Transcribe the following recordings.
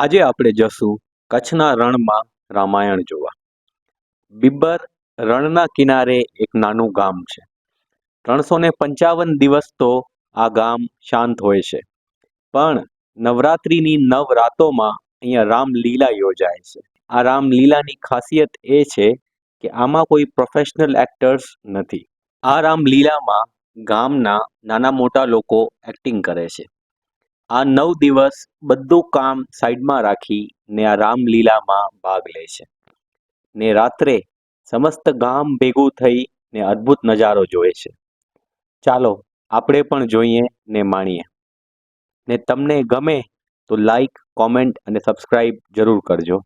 આજે આપણે જશું કચ્છના રણમાં રામાયણ જોવા. બિબ્બર રણના કિનારે એક નાનું ગામ છે. 355 દિવસ તો આ ગામ શાંત હોય છે, પણ નવરાત્રિની 9 રાતોમાં અહીંયા રામલીલા યોજાય છે. આ રામલીલાની ખાસિયત એ છે કે આમાં કોઈ પ્રોફેશનલ એક્ટર્સ નથી. આ રામલીલામાં ગામના નાના મોટા લોકો એક્ટિંગ કરે છે. આ 9 દિવસ બધું કામ સાઈડમાં રાખી ને આ રામલીલામાં ભાગ લે છે ને રાત્રે સમસ્ત ગામ ભેગું થઈ ને અદ્ભુત નજારો જોવે છે. ચાલો આપણે પણ જોઈએ ને માણીએ. ને તમને ગમે તો લાઈક, કોમેન્ટ અને સબસ્ક્રાઈબ જરૂર કરજો.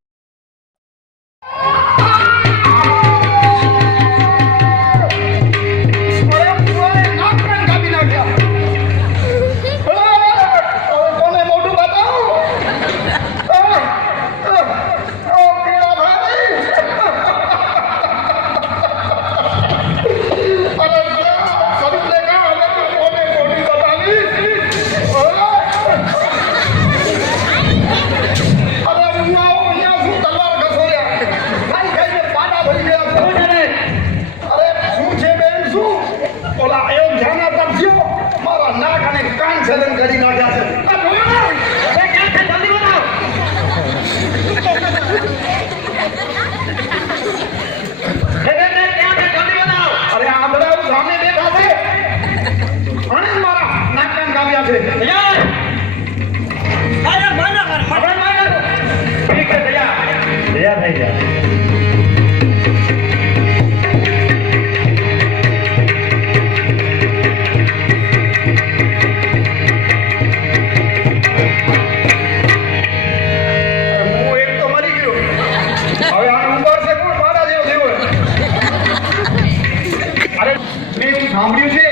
સાંભળ્યું છે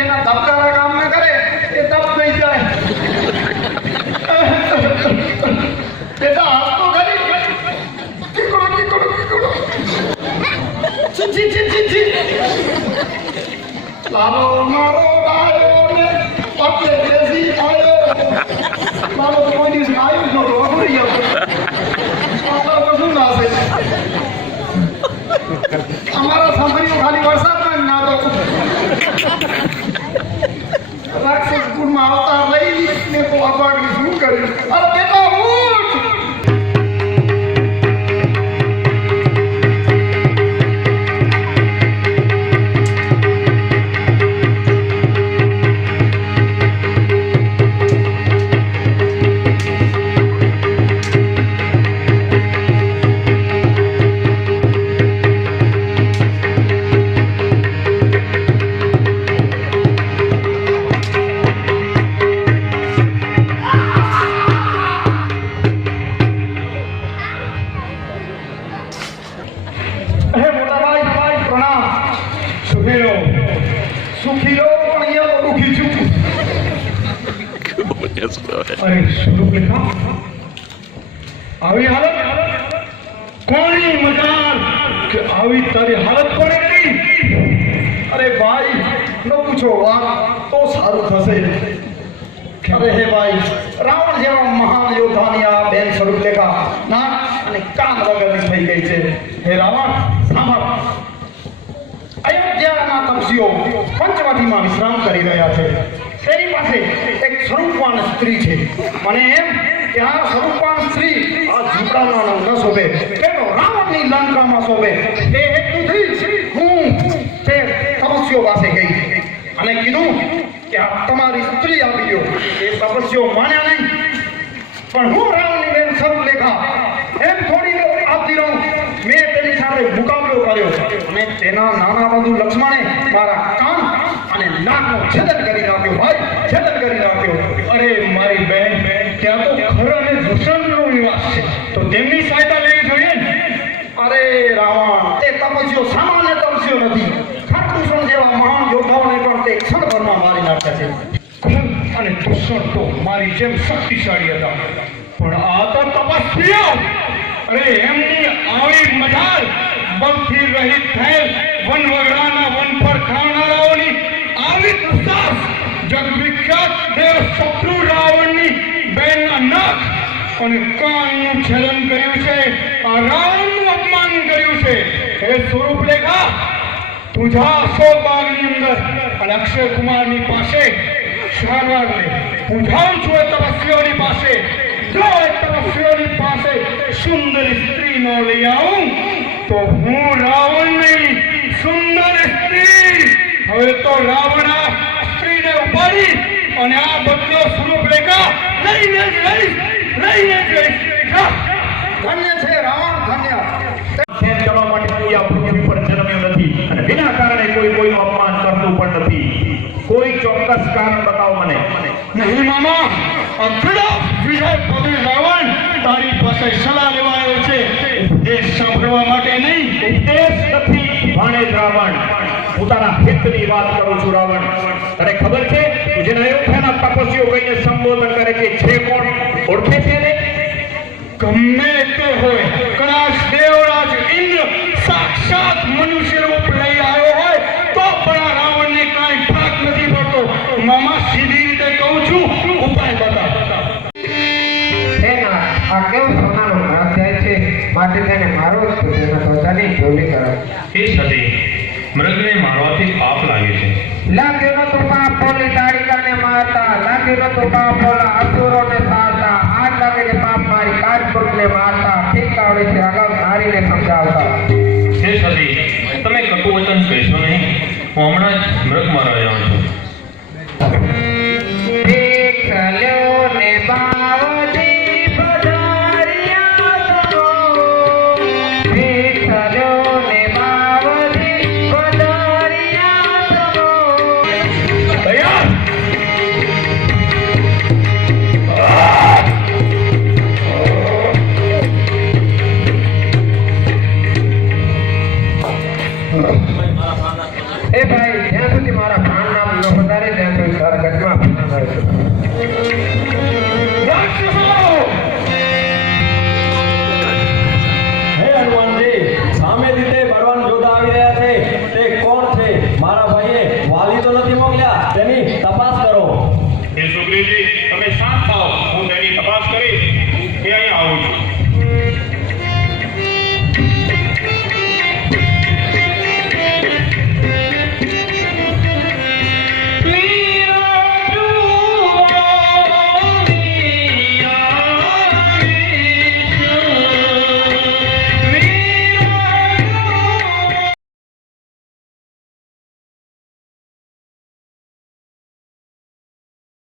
એના તપકારા કામ ન કરે એ તપ થઈ જાય. બેટા હાથ તો કરી ટીકડો ટીકડો ટીકડો છી છી છી છી લાલો મારો આયો ને પપ્પે દેસી આયો લાલો તો કોઈ દિવસ આયો નતો અઘરી ગયો આપણા બધું ના છે. અમારા સાંભળ્યું ખાલી વરસાદમાં ના તો રાક્ષસ ગુણમાં અવતાર લઈ ને તો અપાડવી શું કર્યું. અરે બેટા ઉઠ. સુખી લો પણ અહીંયા તો દુખી છું. અરે શું લેખા આવી હાલત કોની મજાલ કે આવી તારી હાલત કોને કરી. અરે ભાઈ ન પૂછો વાત તો સારું થશે. અરે હે ભાઈ રાવણ જેવા મહાન યોદ્ધાની આ બેન સ્વરૂપ લેખા ના અને કામ વગરની થઈ ગઈ છે. હે રાવણ સાંભળ. અયોધ્યાના તપસીઓ પંચવટીમાં વિશ્રામ કરી રહ્યા છે. તેની પાસે એક સ્વરૂપવાન સ્ત્રી છે. મને એમ કે આ સ્વરૂપવાન સ્ત્રી આ ઝૂંપડામાં ન શોભે, તેનો રાવણની લંકામાં શોભે. તે હેતુથી હું તે તપસ્યો પાસે ગઈ અને કીધું કે આ તમારી સ્ત્રી આપી દો. એ તપસ્યો માન્યા નહીં, પણ હું રાવણની બેન સ્વરૂપ લેખા એમ થોડી આપતી રહું. મેં તેની સાથે મુકાબલો કર્યો અને તેના નાના બંધુ લક્ષ્મણે મારા કાન અને નાકનો છેદન કરી નાખ્યો. ભાઈ છેદન કરી નાખ્યો. અરે મારી બહેન, ત્યાં તો ખર અને દૂષણનો નિવાસ છે, તો તેમની સહાયતા લેવી જોઈએ ને. અરે રાવણ, તે તપસ્યો સામાન્ય તપસ્યો નથી. ખરદૂષણ જેવા મહાન યોદ્ધાઓને પણ તે ક્ષણભરમાં મારી નાખે છે. અને દૂષણ તો મારી જેમ શક્તિશાળી હતા, પણ આ તો તપસ્વીઓ. અરે એમની આવી મજાલ બળથી રહિત થયેલ વનવગડાના વન પર ખાનારાઓની આવી દુસાસ જગવિખ્યાત દેવ શત્રુ રાવણની બેનના નખ અને કાનનું છેદન કર્યું છે, આ રામનું અપમાન કર્યું છે. હે સ્વરૂપરેખા, તું જા અશોકબાગની અંદર અને અક્ષય કુમારની પાસે શાનવાર લે. હું જાઉં છું એ તપસ્વીઓની પાસે. જો એ તપસ્વીઓની પાસે સુંદર સ્ત્રી ન લઈ આવું તો હું રાવણ નહીં, સુંદર સ્ત્રી. હવે તો રાવણ આ સ્ત્રીને ઉપાડી અને આ બદલો સ્વરૂપરેખા લઈને જ રહીશ. ધન્ય છે રાવણ, ધન્ય. ખેર કરવા માટે કોઈ આ પૃથ્વી પર જન્મ્યો નથી અને વિના કારણે કોઈ કોઈનું અપમાન કરતું પણ નથી. કોઈ ચોક્કસ કારણ બતાવો મને. નહીં મામા, અઘડો વિજય પદવી રાવણ તારી પાસે સલાહ લેવા આવ્યો છે, ઉપદેશ સાંભળવા માટે નહીં. ઉપદેશ નથી ભાણેજ રાવણ, હું તારા હિતની વાત કરું છું. રાવણ, તને ખબર છે તું જેને અયોધ્યાના તપસ્વીઓ કહીને સંબોધન કરે છે કોણ? ઓળખે છે ને? ગમે તે હોય, કદાચ દેવરાજ ઇન્દ્ર સાક્ષાત મનુષ્ય રૂપ લઈ આવ્યો હોય તો પણ આ રાવણને કાંઈ ફરક નથી પડતો. મામા, સીધી રીતે કહું છું, ઉપાય બતાવ. આ કેવો સોનાનો નામ જાય છે, માટે તેને મારો જ છું, તેના ધ્વજાની જોડી કરો. એ સતી, મૃગને મારવાથી પાપ લાગે છે. લાગ્યો નતો પાપ બોલી તાળીકાને મારતા, લાગ્યો નતો પાપ બોલા અસુરોને સારતા, આજ લાગે છે પાપ મારી કાજપુરને મારતા. ઠીક આવડે છે અગાઉ નારીને સમજાવતા.